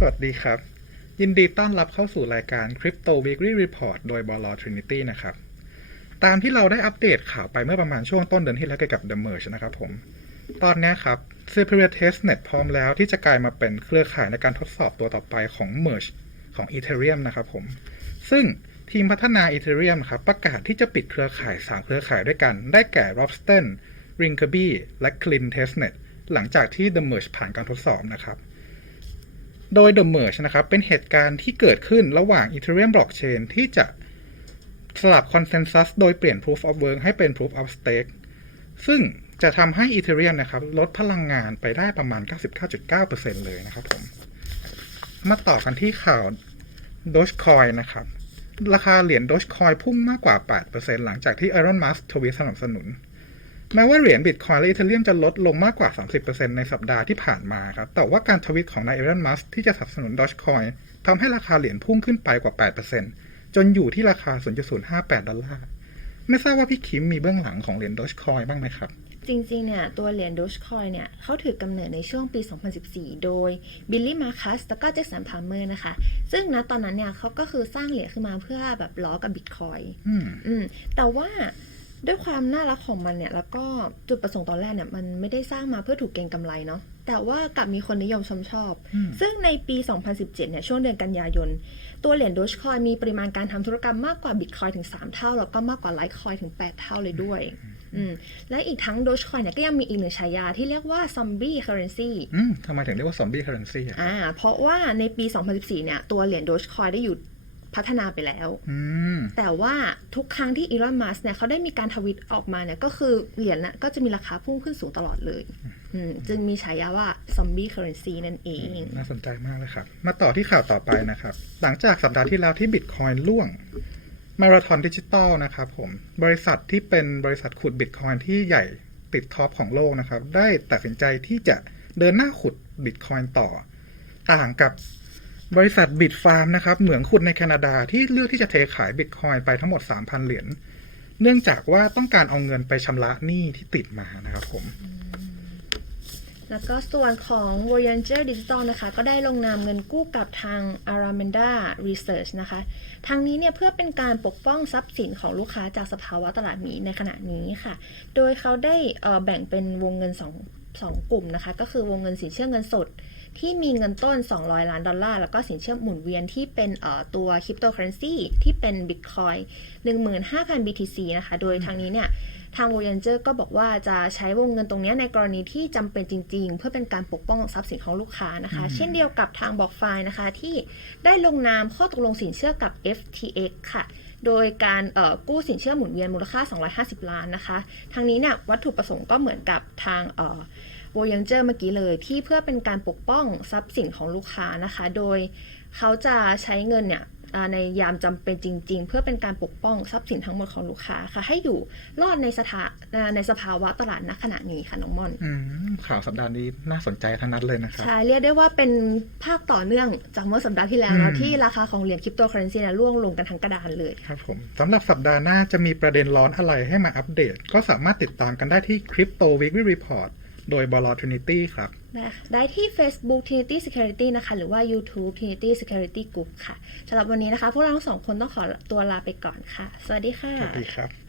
สวัสดีครับ ยินดีต้อนรับเข้าสู่รายการ Crypto Weekly Report โดยบล Trinity นะครับ ตามที่เราได้อัปเดตข่าวไปเมื่อประมาณช่วงต้นเดือนที่แล้วเกี่ยวกับ The Merge นะครับผม ตอนนี้ครับ Superior Testnet พร้อมแล้วที่จะกลายมาเป็นเครือข่ายในการทดสอบตัวต่อไปของ Merge ของ Ethereum นะครับผม ซึ่งทีมพัฒนา Ethereum ครับประกาศที่จะปิดเครือข่าย 3 เครือข่ายด้วยกัน ได้แก่ Ropsten Rinkeby และ Clean Testnet หลังจากที่ The Merge ผ่านการทดสอบนะครับ โดย The Merge นะครับ เป็นเหตุการณ์ที่เกิดขึ้นระหว่าง Ethereum Blockchain ที่จะสลับ Consensus โดยเปลี่ยน Proof of Work ให้เป็น Proof of Stake ซึ่งจะทำให้ Ethereum นะครับ ลดพลังงานไปได้ประมาณ 99.9%เลยนะครับผม มาต่อกันที่ข่าว Dogecoin นะครับ ราคาเหรียญ Dogecoin พุ่งมากกว่า 8%หลังจากที่ Elon Musk ทวีตสนับสนุน แม้ว่าเหรียญบิตคอยและอีเทเรียมจะลดลงมากกว่า 30%ในสัปดาห์ที่ผ่านมาครับ แต่ว่าการทวิตของนายเอรอนมัสที่จะสนับสนุนดอ g คอยทำให้ราคาเหรียญพุ่งขึ้นไปกว่า 8%จนอยู่ที่ราคา 0.058 ดอลลาร์ ไม่ทราบว่าพี่คิมมีเบื้องหลังของเหรียญดอ g คอยบ้างไหมครับ จริงๆ เนี่ย ตัวเหรียญ Dogecoin เนี่ยเขาถือกำเนิดในช่วงปี 2014 โดยบิลลี่มาคัสแล้วก็เจสันพาร์เมอร์นะคะ ซึ่งณตอนนั้นเนี่ยเขาก็คือสร้างเหรียญขึ้นมาเพื่อแบบล้อกับบิตคอยอืมอืมแต่ว่า ด้วยความน่ารักของมันเนี่ยแล้วก็จุดประสงค์ตอนแรกเนี่ยมันไม่ได้สร้างมาเพื่อถูกเก็งกำไรเนาะแต่ว่ากลับมีคนนิยมชมชอบอืมซึ่งในปี 2017 เนี่ยช่วงเดือนกันยายน ตัวเหรียญ Dogecoin มีปริมาณการทำธุรกรรมมากกว่า Bitcoin ถึง 3 เท่า แล้วก็มากกว่า Litecoin ถึง 8 เท่าเลยด้วยอืมและอีกทั้ง Dogecoin เนี่ยก็ยังมีอีกหนึ่งฉายาที่เรียกว่า Zombie Currency อืมทำไมถึงเรียกว่าซอมบี้เคอร์เรนซีอะอ่าเพราะว่าในปี 2014 เนี่ยตัวเหรียญ Dogecoin ได้หยุด พัฒนาไปแล้วอืมแต่ว่าทุกครั้งที่อีลอนมัสเนี่ยเขาได้มีการทวิตออกมาเนี่ยก็คือเหรียญน่ะก็จะมีราคาพุ่งขึ้นสูงตลอดเลยอืมจึงมีฉายาว่า Zombie Currency นั่นเอง น่าสนใจมากเลยครับ มาต่อที่ข่าวต่อไปนะครับ หลังจากสัปดาห์ที่แล้วที่บิตคอยน์ล่วงมาราธอนดิจิตอลนะครับผม บริษัทที่เป็นบริษัทขุดบิตคอยน์ที่ใหญ่ติดท็อปของโลกนะครับ ได้ตัดสินใจที่จะเดินหน้าขุดบิตคอยน์ต่อ ต่างกับ บริษัทบิตฟาร์มนะครับเหมืองขุดในแคนาดาที่เลือกที่จะเทขายบิตคอยไปทั้งหมด 3,000 เหรียญเนื่องจากว่าต้องการเอาเงินไปชำระหนี้ที่ติดมานะครับผม แล้วก็ส่วนของ Voyager Digital นะคะ ก็ได้ลงนามเงินกู้กับทาง Arameda Research นะคะ ทางนี้เนี่ยเพื่อเป็นการปกป้องทรัพย์สินของลูกค้าจากสภาวะตลาดหมีในขณะนี้ค่ะ โดยเขาได้แบ่งเป็นวงเงิน 2 งสองกลุ่มนะคะ ก็คือวงเงินสินเชื่อเงินสด ที่มีเงินต้น 200 ล้านดอลลาร์ แล้วก็สินเชื่อหมุนเวียนที่เป็นเอ่อตัวคริปโตเคอเรนซีที่เป็น Bitcoin 15,000 BTC นะคะ โดยทางนี้เนี่ยทาง Voyager ก็บอกว่าจะใช้วงเงินตรงเนี้ยในกรณีที่จำเป็นจริง ๆ เพื่อเป็นการปกป้องทรัพย์สินของลูกค้านะคะอืมเช่นเดียวกับทางบอกไฟล์นะคะที่ได้ลงนามข้อตกลงสินเชื่อกับ FTX ค่ะ โดยการกู้สินเชื่อหมุนเวียนมูลค่า 250 ล้านนะคะ ทางนี้เนี่ยวัตถุประสงค์ก็เหมือนกับทางโวยังเจอร์เมื่อกี้เลย ที่เพื่อเป็นการปกป้องทรัพย์สินของลูกค้านะคะ โดยเขาจะใช้เงินเนี่ย ในยามจำเป็นจริง ๆ เพื่อเป็นการปกป้องทรัพย์สินทั้งหมดของลูกค้าค่ะ ให้อยู่รอดในสถาอ่าในสภาวะตลาดณขณะนี้ค่ะน้องม่อนอืมข่าวสัปดาห์นี้น่าสนใจทั้งนั้นเลยนะครับใช่เรียกได้ว่าเป็นภาคต่อเนื่องจากเมื่อสัปดาห์ที่แล้วเนอะอืมที่ราคาของเหรียญคริปโตเคอเรนซีเนี่ยร่วงลงกันทั้งกระดานเลยครับผมสำหรับสัปดาห์หน้าจะมีประเด็นร้อนอะไรให้มาอัปเดต ก็สามารถติดตามกันได้ที่ Crypto Weekly Report โดยบล Trinity ครับได้ค่ะได้ที่ Facebook Trinity Security นะคะ หรือว่า YouTube Trinity Security Group ค่ะสำหรับวันนี้นะคะ พวกเราทั้งสองคนต้องขอตัวลาไปก่อนค่ะ สวัสดีค่ะ สวัสดีครับ